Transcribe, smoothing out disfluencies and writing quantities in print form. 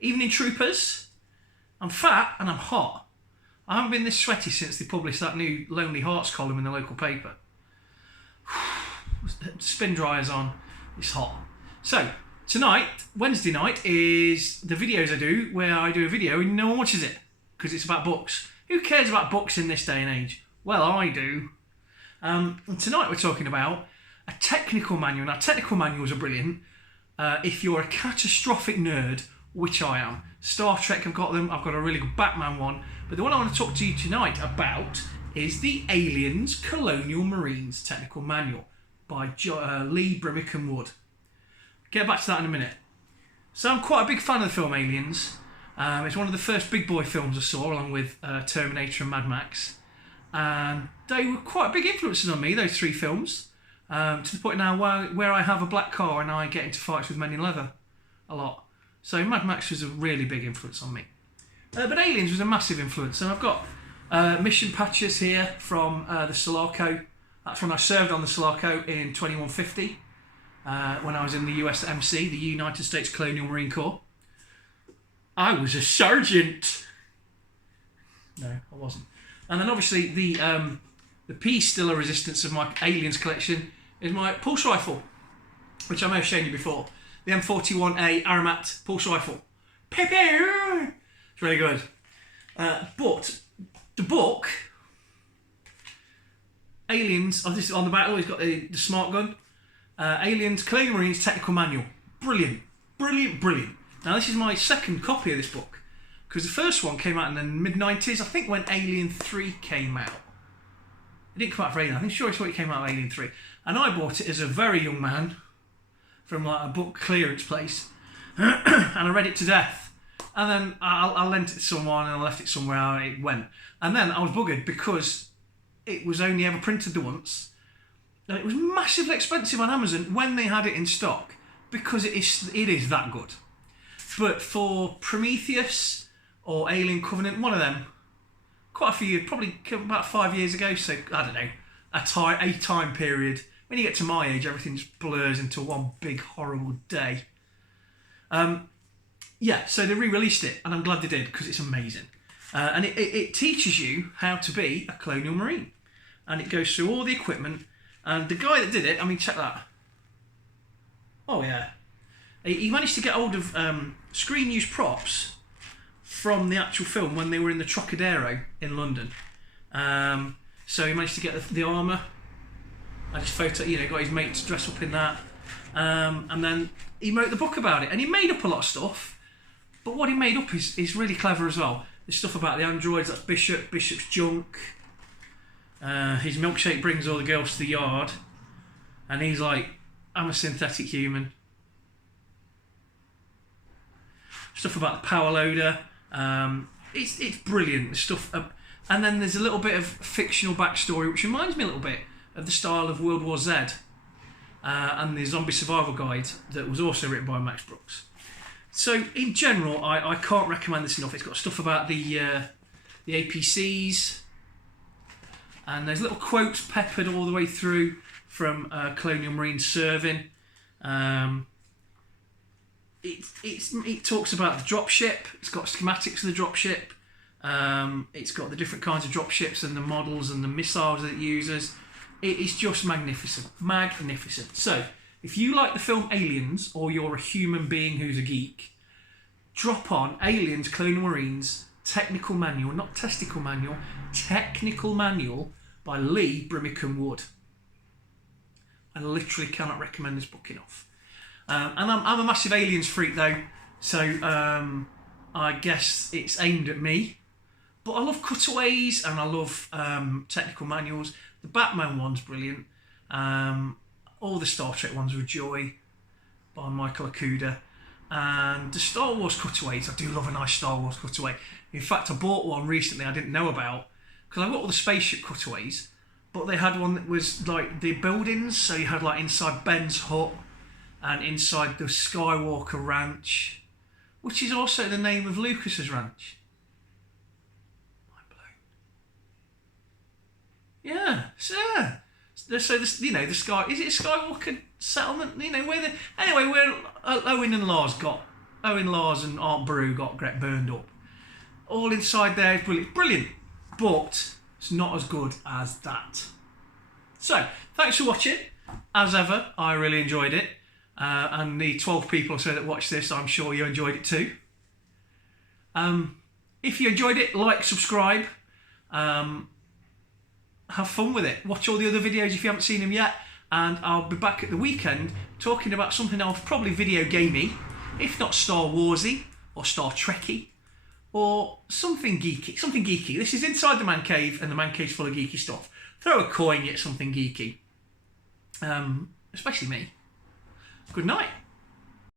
Evening Troopers. I'm fat and I'm hot. I haven't been this sweaty since they published that new Lonely Hearts column in the local paper. Spin dryers on. It's hot. So, tonight, Wednesday night, is the videos I do where I do a video and no one watches it because it's about books. Who cares about books in this day and age? Well, I do. And tonight we're talking about a technical manual. Now, technical manuals are brilliant if you're a catastrophic nerd, which I am. Star Trek, I've got them. I've got a really good Batman one. But the one I want to talk to you tonight about is the Aliens Colonial Marines Technical Manual by Lee Brimacombe Wood. Get back to that in a minute. So I'm quite a big fan of the film Aliens. It's one of the first big boy films I saw, along with Terminator and Mad Max. And they were quite big influences on me, those three films. To the point now where I have a black car and I get into fights with men in leather a lot. So Mad Max was a really big influence on me. But Aliens was a massive influence. And I've got mission patches here from the Sulaco. That's when I served on the Sulaco in 2150. When I was in the USMC, the United States Colonial Marine Corps. I was a sergeant. No, I wasn't. And then obviously the piece still a resistance of my Aliens collection is my pulse rifle, which I may have shown you before. The M41A Aramat pulse rifle. It's really good. But the book, Aliens, oh, this is on the back, oh, it's got the smart gun. Aliens Colonial Marines Technical Manual. Brilliant. Brilliant, brilliant. Now, this is my second copy of this book, because the first one came out in the mid-90s, I think when Alien 3 came out. It didn't come out for Alien, I think sure it's when it came out of Alien 3. And I bought it as a very young man from like a book clearance place, and I read it to death. And then I lent it to someone and I left it somewhere and it went. And then I was buggered because it was only ever printed the once. And it was massively expensive on Amazon when they had it in stock, because it is that good. But for Prometheus or Alien Covenant, one of them, quite a few years, probably about 5 years ago, so I don't know, a time period. When you get to my age, everything just blurs into one big horrible day. Yeah, so they re-released it, and I'm glad they did, because it's amazing. And it teaches you how to be a Colonial Marine. And it goes through all the equipment. And the guy that did it, I mean, check that. Oh, yeah. He managed to get hold of screen use props from the actual film when they were in the Trocadero in London. So he managed to get the armour. I just got his mate to dress up in that. And then he wrote the book about it. And he made up a lot of stuff. But what he made up is really clever as well. There's stuff about the androids, that's Bishop's junk. His milkshake brings all the girls to the yard. And he's like, I'm a synthetic human. Stuff about the power loader. It's brilliant. The stuff, and then there's a little bit of fictional backstory, which reminds me a little bit of the style of World War Z, and the Zombie Survival Guide that was also written by Max Brooks. So in general, I can't recommend this enough. It's got stuff about the APCs, and there's little quotes peppered all the way through from Colonial Marines serving. It talks about the dropship. It's got schematics of the dropship. It's got the different kinds of dropships and the models and the missiles that it uses. It is just magnificent. Magnificent. So, if you like the film Aliens, or you're a human being who's a geek, drop on Aliens Colonial Marines Technical Manual, not Testicle Manual, Technical Manual by Lee Brimacombe Wood. I literally cannot recommend this book enough. And I'm a massive Aliens freak though, so I guess it's aimed at me. But I love cutaways and I love technical manuals. The Batman one's brilliant. All the Star Trek ones were a joy by Michael Okuda. And the Star Wars cutaways, I do love a nice Star Wars cutaway. In fact, I bought one recently I didn't know about, because I got all the spaceship cutaways, but they had one that was like the buildings, so you had like inside Ben's hut and inside the Skywalker Ranch, which is also the name of Lucas's ranch. Mind blown. Yeah, so this, the Sky, is it a Skywalker settlement? Where where Owen and Lars got Owen Lars and Aunt Brew got burned up. All inside there is brilliant. Brilliant. But it's not as good as that. So, thanks for watching. As ever, I really enjoyed it. And the 12 people or so that watched this, I'm sure you enjoyed it too. If you enjoyed it, like, subscribe. Have fun with it. Watch all the other videos if you haven't seen them yet. And I'll be back at the weekend talking about something else, probably video gamey, if not Star Warsy or Star Trekky, or something geeky. Something geeky. This is inside the man cave, and the man cave's full of geeky stuff. Throw a coin, get something geeky. Especially me. Good night.